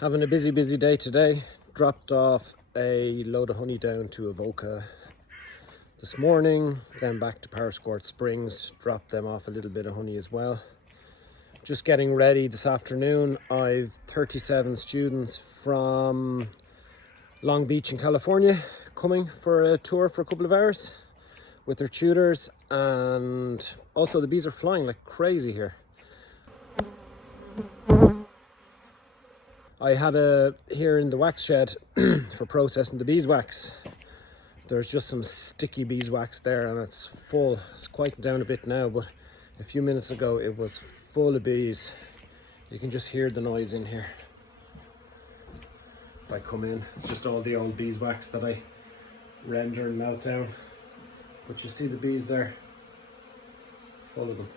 Having a busy day today. Dropped off a load of honey down to Avoca this morning, then back to Powerscourt Springs, dropped them off a little bit of honey as well. Just getting ready this afternoon. I've 37 students from Long Beach in California coming for a tour for a couple of hours with their tutors, and also the bees are flying like crazy here. I had here in the wax shed for processing the beeswax. There's just some sticky beeswax there and it's full. It's quieting down a bit now, but a few minutes ago it was full of bees. You can just hear the noise in here. If I come in, it's just all the old beeswax that I render and melt down. But you see the bees there, full of them.